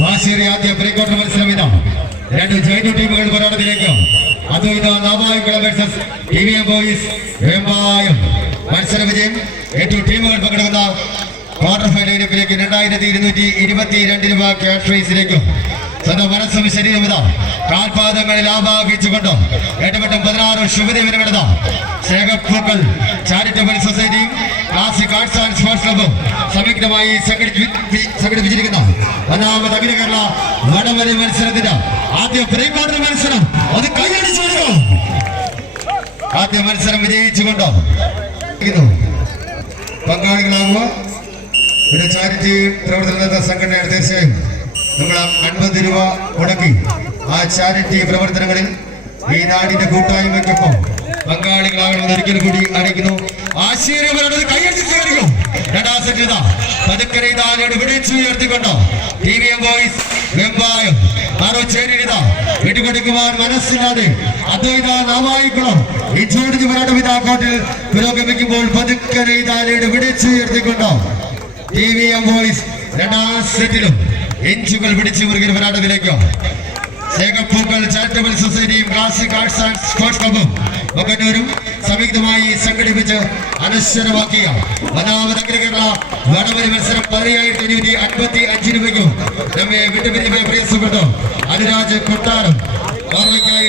വാശേരി ആദ്യ ബ്രേക്കൗട്ട് മത്സരം ഇതാണ് രണ്ട് ജയിന്റ് ടീമുകൾ പോരാട്ടത്തിലേക്ക്. അതും ഇതാ Navaikulam versus T boys Vembayam. മത്സര വിജയം. ഏറ്റവും ടീമുകൾ പങ്കെടുക്കുന്ന ക്വാർട്ടർ ഫൈനലിലേക്ക് രണ്ടായിരത്തി ഇരുന്നൂറ്റി ഇരുപത്തി രണ്ട് രൂപ ക്യാഷ് പ്രൈസിലേക്കും സ്വന്തം മനസ്സും ശരീരം ഇതാ. കാൽപാദങ്ങളിൽ ആവാഹിച്ചുകൊണ്ട് ഏറ്റുപറ്റം പതിനാറ് ശുഭദിവനങ്ങളിതാ ശേഖപ്പൂക്കൾ ചാരിറ്റബിൾ സൊസൈറ്റിയും ക്ലാസിക് ആർട്സ് ആൻഡ് സ്പോർട്സ് ക്ലബും സംയുക്തമായി സംഘടിപ്പി- സംഘടിപ്പിച്ചിരിക്കുന്ന. ഒന്നാമത് അഖില കേരള വടംവലി മത്സരത്തിന്റെ ആദ്യ പ്രീക്വാർട്ടർ മത്സരം. അത് കൈയടിച്ചു കൊടുക്കും ആദ്യ മത്സരം വിജയിച്ചുകൊണ്ട് ഇരിക്കുന്നു. പിന്നെ ചാരിറ്റി പ്രവർത്തന സംഘടനയാണ് തീർച്ചയായും നമ്മൾ അൻപത് രൂപ മുടക്കി ആ ചാരിറ്റി പ്രവർത്തനങ്ങളിൽ ഈ നാടിന്റെ കൂട്ടായ്മയ്ക്കൊപ്പം പങ്കാളികളാകണമെന്ന് ഒരിക്കൽ കൂടി അറിയിക്കുന്നു. ആശീർവാദം കൈയടിച്ച് രണ്ടാം സെറ്റ് ഇതാലോട് വിളിച്ചു ഉയർത്തിക്കൊണ്ടോ T V M boys Vembayam. ആരോ ചേരിത വെടികൊടുക്കുവാൻ മനസ്സില്ലാതെ. അദ്വൈത നാമായിക്കുളം ഈ ചോടിച്ച് പോരാട്ടം ഇതാ കോട്ടിൽ പുരോഗമിക്കുമ്പോൾ പതുക്കനെ ഇതാലോട് വിളിച്ചു ഉയർത്തിക്കൊണ്ടോ ടി വി എം ബോയ്സ് രണ്ടാം സെറ്റിലും എഞ്ചുകൾ പിടിച്ചു മുറുകിൽ പോരാട്ടത്തിലേക്കോ ചാരിറ്റബിൾ സൊസൈറ്റിയും ക്ലാസിക് ആർട്സ് ആൻഡ് സ്പോർട്സ് ക്ലബും മകന്നൂരും സംയുക്തമായി സംഘടിപ്പിച്ച് അനശ്വരമാക്കിയ ഒന്നാമത് വടവലി മത്സരം പതിനയ്യായിരത്തി അഞ്ഞൂറ്റി അൻപത്തി അഞ്ച് രൂപയ്ക്കും നമ്മെ അനുരാജ് കൊട്ടാരം. ഓർമ്മയ്ക്കായി